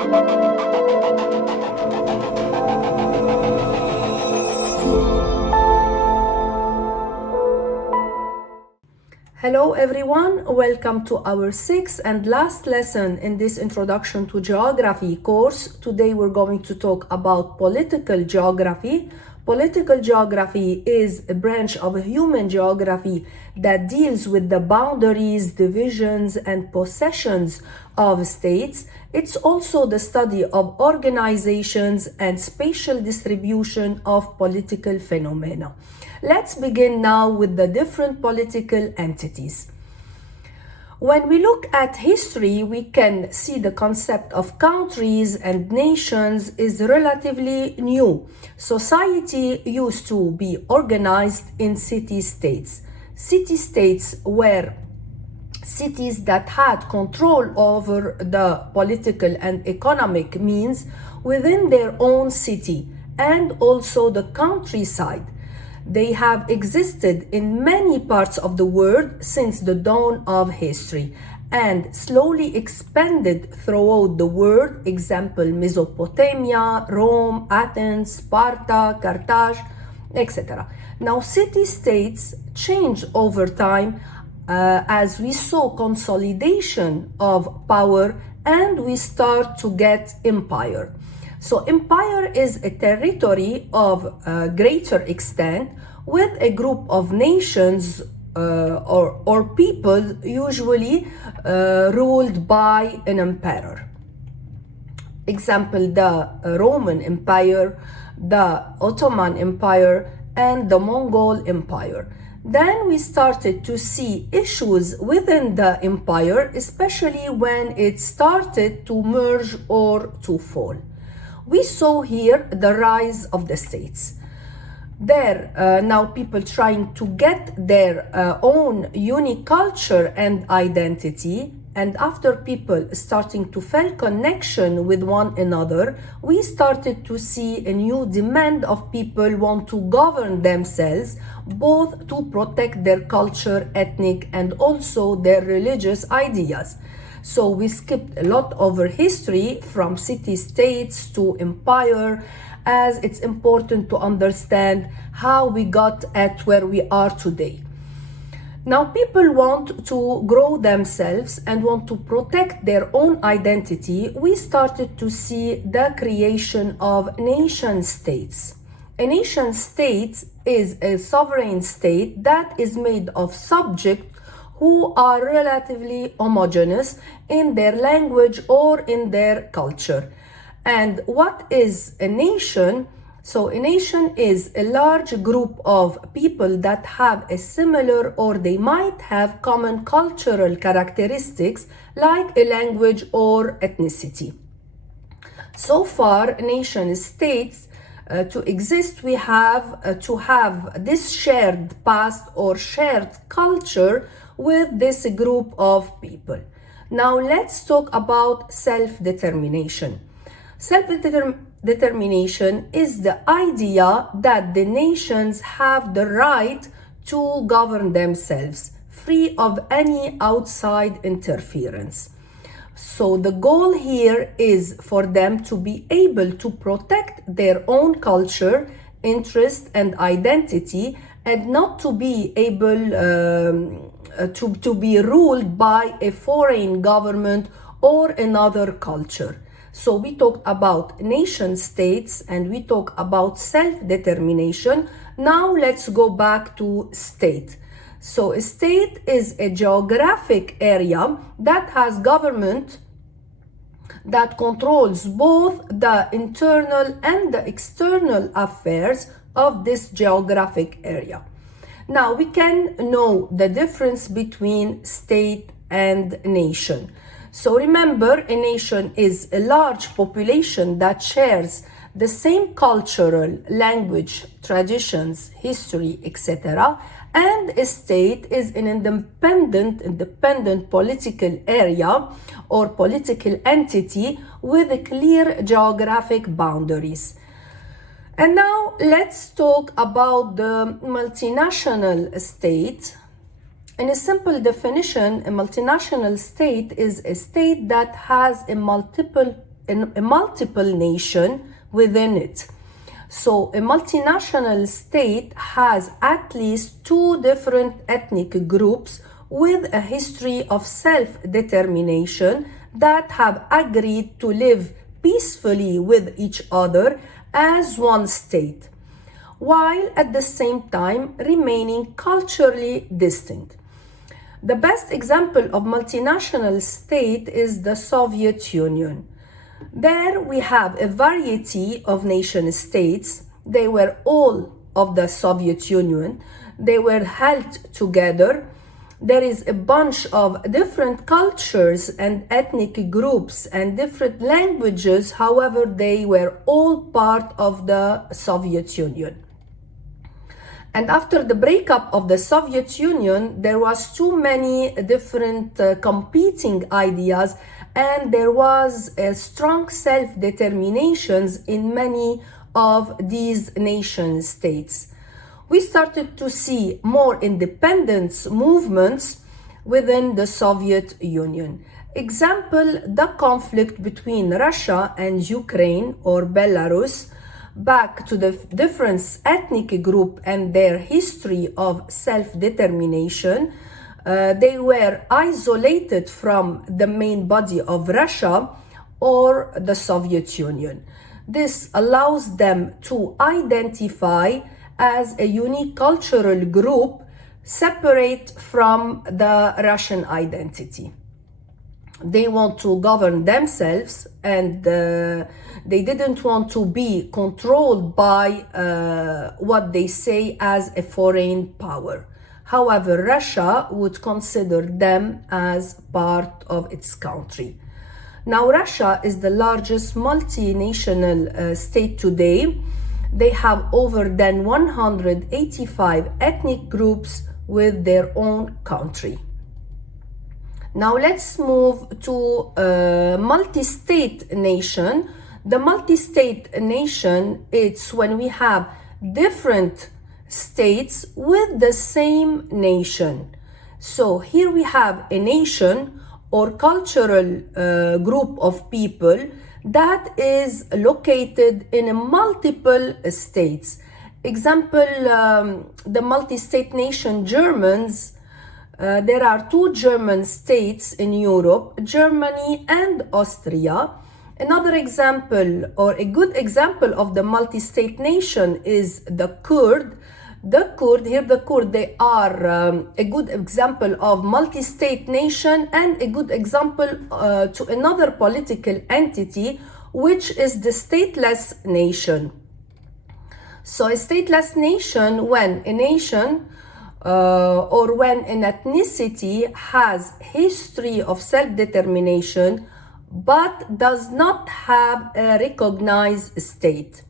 Hello everyone, welcome to our sixth and last lesson in this Introduction to Geography course. Today we're going to talk about political geography. Political geography is a branch of human geography that deals with the boundaries, divisions, and possessions of states. It's also the study of organizations and spatial distribution of political phenomena. Let's begin now with the different political entities. When we look at history, we can see the concept of countries and nations is relatively new. Society used to be organized in city-states. City-states were cities that had control over the political and economic means within their own city and also the countryside. They have existed in many parts of the world since the dawn of history and slowly expanded throughout the world. Example, Mesopotamia, Rome, Athens, Sparta, Carthage, etc. Now, city-states change over time as we saw consolidation of power and we start to get empire. So empire is a territory of greater extent with a group of nations or people usually ruled by an emperor. Example, the Roman Empire, the Ottoman Empire, and the Mongol Empire. Then we started to see issues within the empire, especially when it started to merge or to fall. We saw here the rise of the states. There, now people trying to get their own unique culture and identity, and after people starting to feel connection with one another, we started to see a new demand of people want to govern themselves, both to protect their culture, ethnic, and also their religious ideas. So we skipped a lot over history from city-states to empire, as it's important to understand how we got at where we are today. Now people want to grow themselves and want to protect their own identity. We started to see the creation of nation states. A nation state is a sovereign state that is made of subjects who are relatively homogeneous in their language or in their culture. And what is a nation? So a nation is a large group of people that have a similar or they might have common cultural characteristics like a language or ethnicity. So far, nation states to exist, we have to have this shared past or shared culture with this group of people. Now let's talk about self-determination. Self-determination is the idea that the nations have the right to govern themselves, free of any outside interference. So the goal here is for them to be able to protect their own culture, interest, and identity, and not to be able to be ruled by a foreign government or another culture. So we talked about nation states and we talk about self-determination. Now let's go back to state. So a state is a geographic area that has government that controls both the internal and the external affairs of this geographic area. Now we can know the difference between state and nation. So remember, a nation is a large population that shares the same cultural, language, traditions, history, etc. And a state is an independent political area or political entity with clear geographic boundaries. And now let's talk about the multinational state. In a simple definition, a multinational state is a state that has a multiple a multiple nation within it. So a multinational state has at least two different ethnic groups with a history of self-determination that have agreed to live peacefully with each other as one state, while at the same time remaining culturally distinct. The best example of multinational state is the Soviet Union. There we have a variety of nation states. They were all of the Soviet Union. They were held together. There is a bunch of different cultures and ethnic groups and different languages. However, they were all part of the Soviet Union. And after the breakup of the Soviet Union, there was too many different competing ideas, and there was a strong self-determinations in many of these nation states. We started to see more independence movements within the Soviet Union. Example, the conflict between Russia and Ukraine or Belarus, back to the different ethnic group and their history of self-determination. They were isolated from the main body of Russia or the Soviet Union. This allows them to identify as a unique cultural group separate from the Russian identity. They want to govern themselves, and they didn't want to be controlled by what they say as a foreign power. However, Russia would consider them as part of its country. Now, Russia is the largest multinational state today. They have over than 185 ethnic groups with their own country. Now let's move to multi-state-nation. The multi-state-nation, it's when we have different states with the same nation. So here we have a nation or cultural group of people that is located in multiple states. Example, the multi-state-nation Germans. There are two German states in Europe, Germany and Austria. Another example, or a good example of the multi-state nation, is the Kurd. The Kurd, they are a good example of multi-state nation and a good example to another political entity, which is the stateless nation. So a stateless nation, when a nation or when an ethnicity has history of self-determination but does not have a recognized state.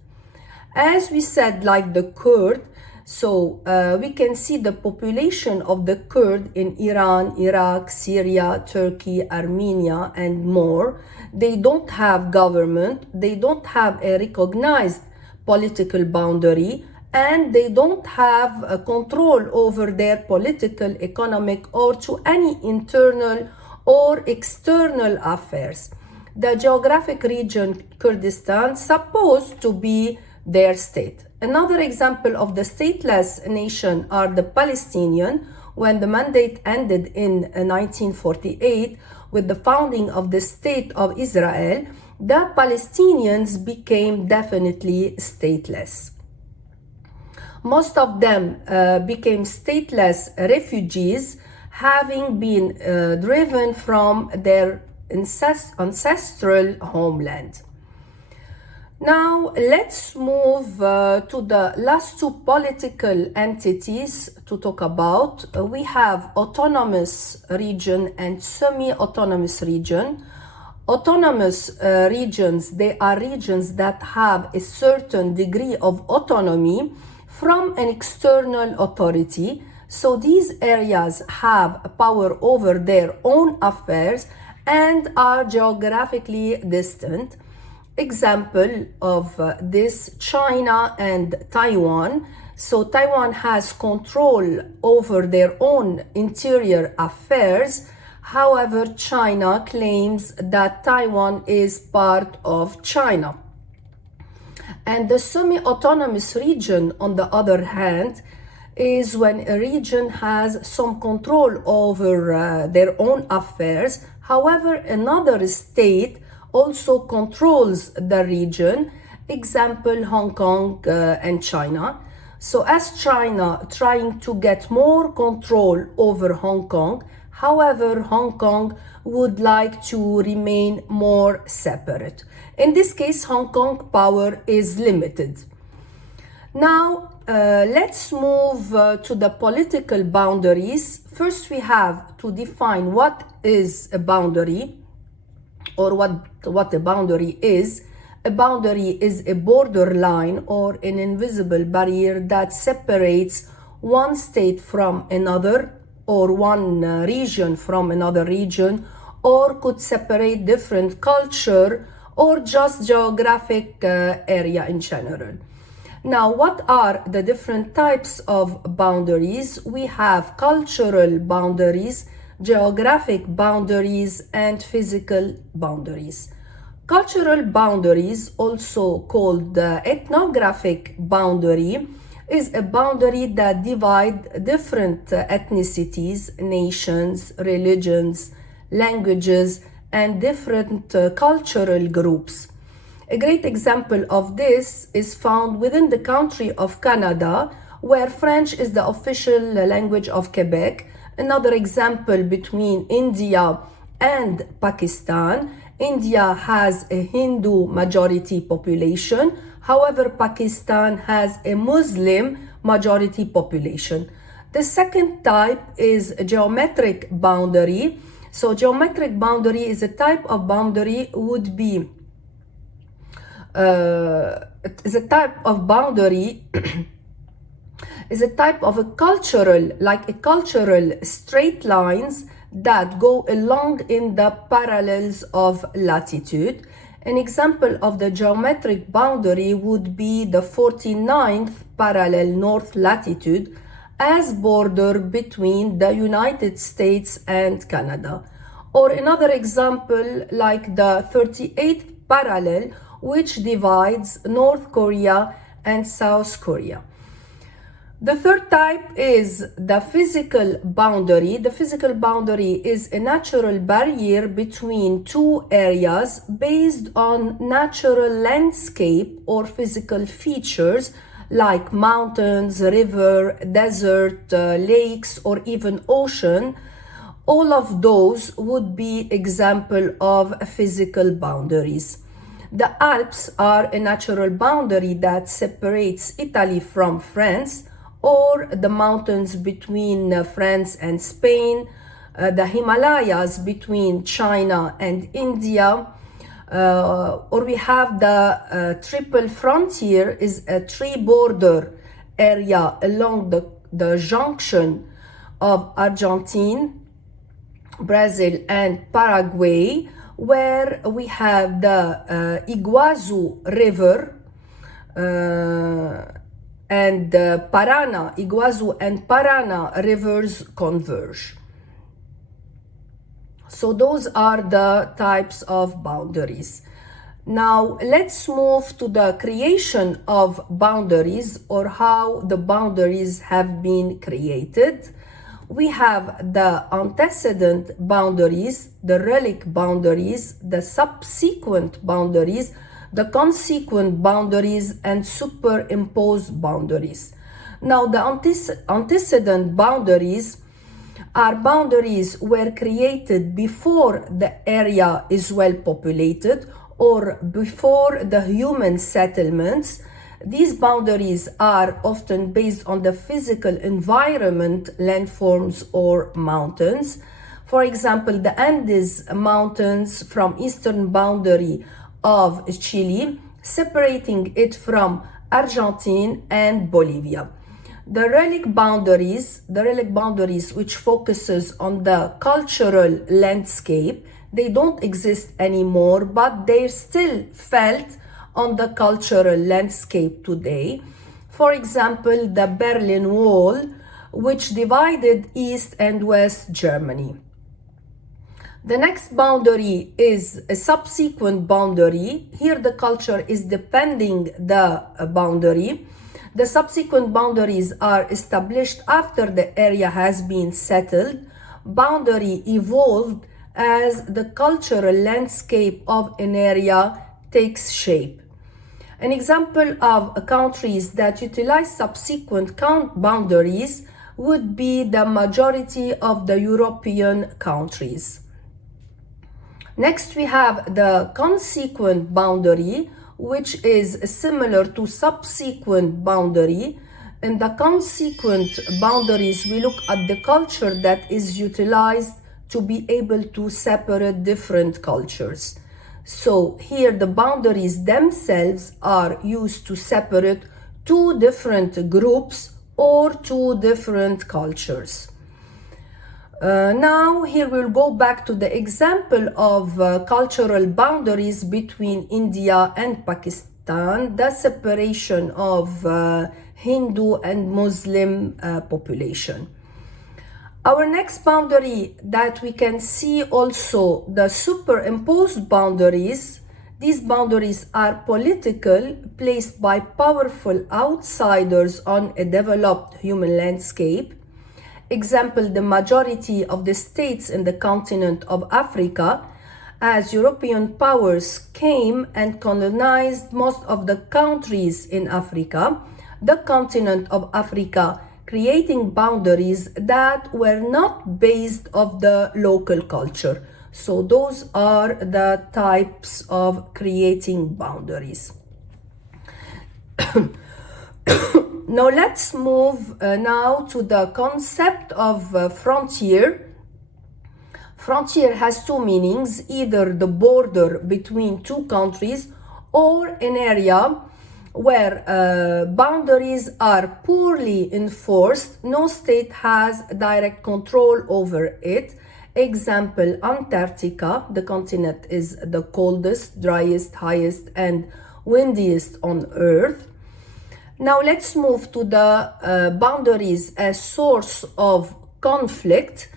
As we said, like the Kurd, so we can see the population of the Kurd in Iran, Iraq, Syria, Turkey, Armenia, and more. They don't have government, they don't have a recognized political boundary, and they don't have a control over their political, economic, or to any internal or external affairs. The geographic region Kurdistan supposed to be their state. Another example of the stateless nation are the Palestinian. When the mandate ended in 1948 with the founding of the State of Israel, the Palestinians became definitely stateless. Most of them became stateless refugees, having been driven from their ancestral homeland. Now let's move to the last two political entities to talk about. We have autonomous region and semi-autonomous region. Autonomous regions, they are regions that have a certain degree of autonomy from an external authority. So these areas have power over their own affairs and are geographically distant. Example of this, China and Taiwan. So Taiwan has control over their own interior affairs. However, China claims that Taiwan is part of China. And the semi-autonomous region, on the other hand, is when a region has some control over their own affairs. However, another state also controls the region, example Hong Kong and China. So as China trying to get more control over Hong Kong, however, Hong Kong would like to remain more separate. In this case, Hong Kong power is limited. Now, let's move to the political boundaries. First, we have to define what is a boundary, or what a boundary is. A boundary is a borderline or an invisible barrier that separates one state from another, or one region from another region, or could separate different culture or just geographic area in general. Now, what are the different types of boundaries? We have cultural boundaries, geographic boundaries, and physical boundaries. Cultural boundaries, also called the ethnographic boundary, is a boundary that divides different ethnicities, nations, religions, languages, and different cultural groups. A great example of this is found within the country of Canada, where French is the official language of Quebec. Another example between India and Pakistan. India has a Hindu majority population. However, Pakistan has a Muslim majority population. The second type is a geometric boundary. So geometric boundary is a type of boundary would be is a type of boundary is a type of a cultural, like a cultural straight lines that go along in the parallels of latitude. An example of the geometric boundary would be the 49th parallel north latitude as border between the United States and Canada. Or another example like the 38th parallel, which divides North Korea and South Korea. The third type is the physical boundary. The physical boundary is a natural barrier between two areas based on natural landscape or physical features like mountains, river, desert, lakes, or even ocean. All of those would be example of physical boundaries. The Alps are a natural boundary that separates Italy from France, or the mountains between France and Spain, the Himalayas between China and India, or we have the triple frontier is a three-border area along the junction of Argentina, Brazil, and Paraguay, where we have the Iguazu River and Parana, Iguazu and Parana rivers converge. So those are the types of boundaries. Now let's move to the creation of boundaries, or how the boundaries have been created. We have the antecedent boundaries, the relic boundaries, the subsequent boundaries, the consequent boundaries, and superimposed boundaries. Now the antecedent boundaries are boundaries were created before the area is well populated or before the human settlements. These boundaries are often based on the physical environment, landforms, or mountains. For example, the Andes Mountains from eastern boundary of Chile, separating it from Argentina and Bolivia. The relic boundaries which focuses on the cultural landscape, they don't exist anymore, but they're still felt on the cultural landscape today. For example, the Berlin Wall, which divided East and West Germany. The next boundary is a subsequent boundary. Here the culture is defending the boundary. The subsequent boundaries are established after the area has been settled. Boundary evolved as the cultural landscape of an area takes shape. An example of countries that utilize subsequent boundaries would be the majority of the European countries. Next, we have the consequent boundary, which is similar to subsequent boundary. In the consequent boundaries, we look at the culture that is utilized to be able to separate different cultures. So here the boundaries themselves are used to separate two different groups or two different cultures. Now here we'll go back to the example of cultural boundaries between India and Pakistan, the separation of Hindu and Muslim population. Our next boundary that we can see also the superimposed boundaries. These boundaries are political, placed by powerful outsiders on a developed human landscape. Example, the majority of the states in the continent of Africa, as European powers came and colonized most of the countries in Africa, the continent of Africa, creating boundaries that were not based on the local culture. So those are the types of creating boundaries. Now let's move now to the concept of frontier. Frontier has two meanings, either the border between two countries or an area where boundaries are poorly enforced. No state has direct control over it. Example, Antarctica. The continent is the coldest, driest, highest, and windiest on Earth. Now let's move to the boundaries as source of conflict.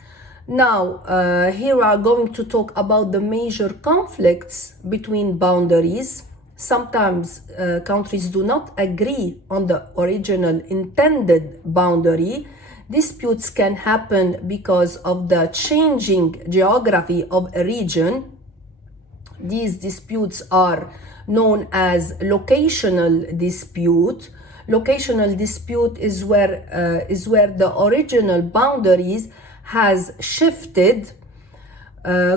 Now here we are going to talk about the major conflicts between boundaries. Sometimes countries do not agree on the original intended boundary. Disputes can happen because of the changing geography of a region. These disputes are known as locational dispute. Locational dispute is where the original boundaries has shifted,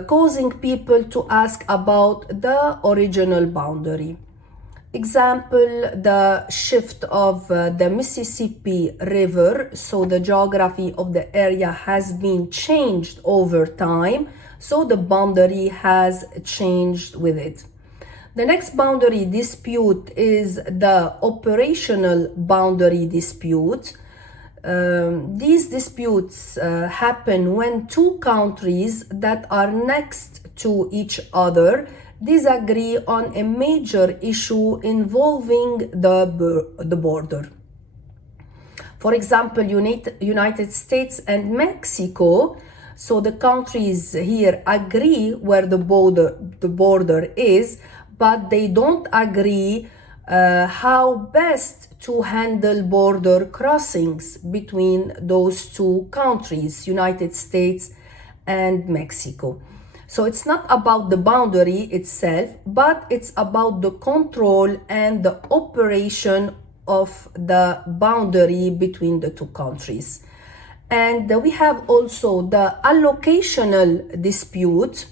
causing people to ask about the original boundary. Example, the shift of the Mississippi River. So the geography of the area has been changed over time, so the boundary has changed with it. The next boundary dispute is the operational boundary dispute. These disputes happen when two countries that are next to each other disagree on a major issue involving the border. For example, United States and Mexico. So the countries here agree where the border is, but they don't agree how best to handle border crossings between those two countries, United States and Mexico. So it's not about the boundary itself, but it's about the control and the operation of the boundary between the two countries. And we have also the allocational dispute.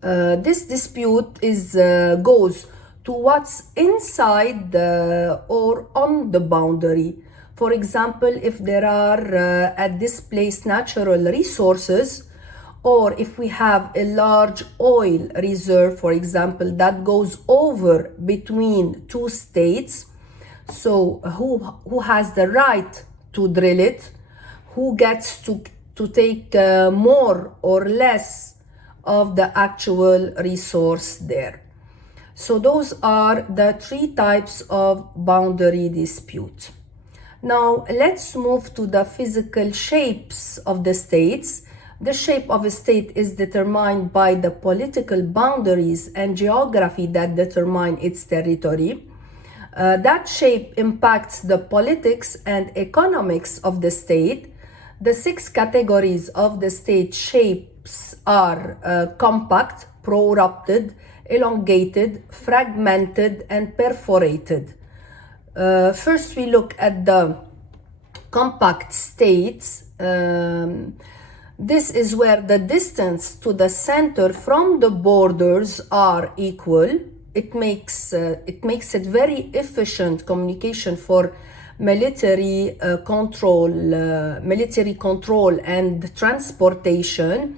This dispute goes to what's inside or on the boundary. For example, if there are at this place natural resources, or if we have a large oil reserve, for example, that goes over between two states, so who has the right to drill it, who gets to take more or less of the actual resource there. So those are the three types of boundary dispute. Now let's move to the physical shapes of the states. The shape of a state is determined by the political boundaries and geography that determine its territory. That shape impacts the politics and economics of the state. The 6 categories of the state shapes are compact, prorupted, elongated, fragmented, and perforated. First, we look at the compact states. This is where the distance to the center from the borders are equal. It makes it very efficient communication for military control and transportation.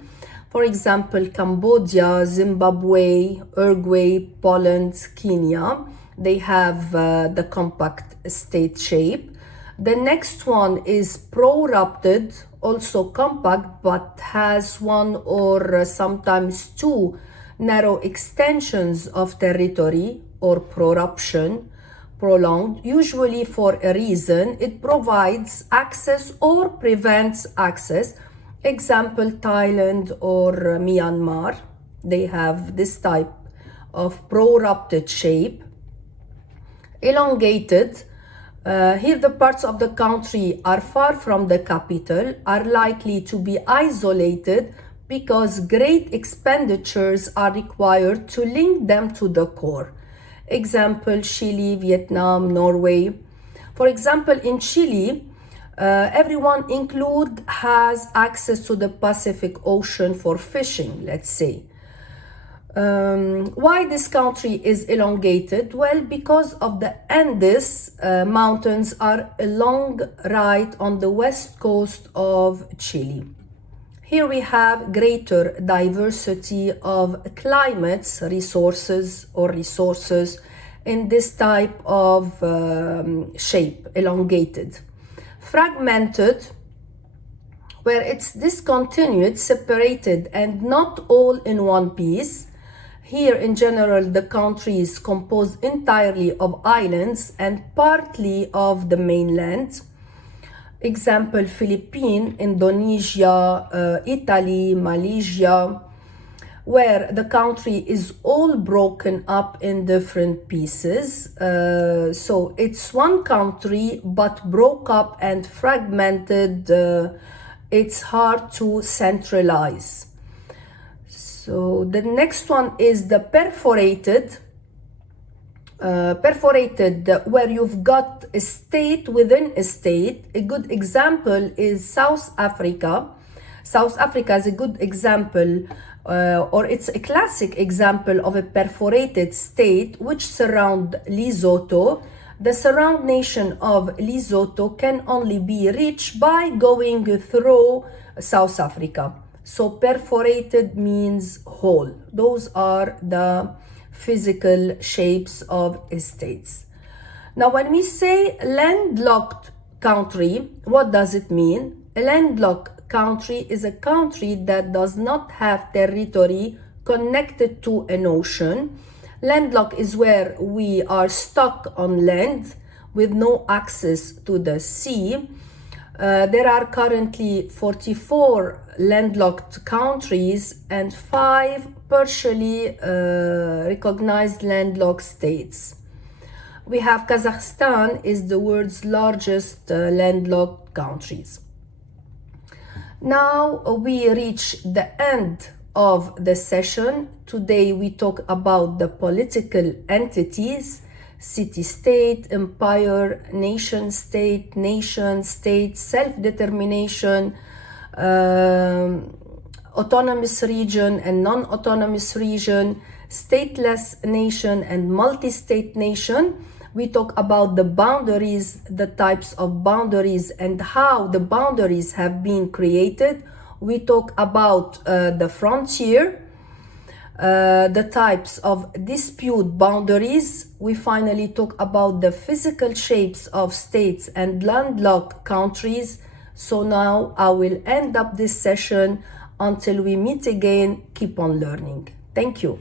For example, Cambodia, Zimbabwe, Uruguay, Poland, Kenya, they have the compact state shape. The next one is prorupted, also compact, but has one or sometimes 2 narrow extensions of territory or proruption, prolonged, usually for a reason. It provides access or prevents access. Example, Thailand or Myanmar, they have this type of prorupted shape. Elongated, here the parts of the country are far from the capital, are likely to be isolated because great expenditures are required to link them to the core. Example, Chile, Vietnam, Norway. For example, in Chile, everyone included has access to the Pacific Ocean for fishing, let's say. Why this country is elongated? Well, because of the Andes mountains are along right on the west coast of Chile. Here we have greater diversity of climates, resources in this type of shape, elongated. Fragmented, where it's discontinued, separated, and not all in one piece. Here, in general, the country is composed entirely of islands and partly of the mainland. Example, Philippines, Indonesia, Italy, Malaysia, where the country is all broken up in different pieces. So it's one country, but broke up and fragmented. It's hard to centralize. So the next one is the perforated. Where you've got a state within a state. A good example is South Africa. South Africa is a good example, or it's a classic example of a perforated state which surround Lesotho. The surround nation of Lesotho can only be reached by going through South Africa. So perforated means whole. Those are the physical shapes of states. Now, when we say landlocked country, what does it mean? A landlocked country is a country that does not have territory connected to an ocean. Landlocked is where we are stuck on land with no access to the sea. There are currently 44 landlocked countries and 5 partially recognized landlocked states. We have Kazakhstan is the world's largest landlocked countries. Now we reach the end of the session. Today we talk about the political entities: city-state, empire, nation-state, nation-state, self-determination, autonomous region and non-autonomous region, stateless nation and multi-state nation. We talk about the boundaries, the types of boundaries and how the boundaries have been created. We talk about the frontier, the types of dispute boundaries. We finally talk about the physical shapes of states and landlocked countries. So now I will end up this session. Until we meet again, keep on learning. Thank you.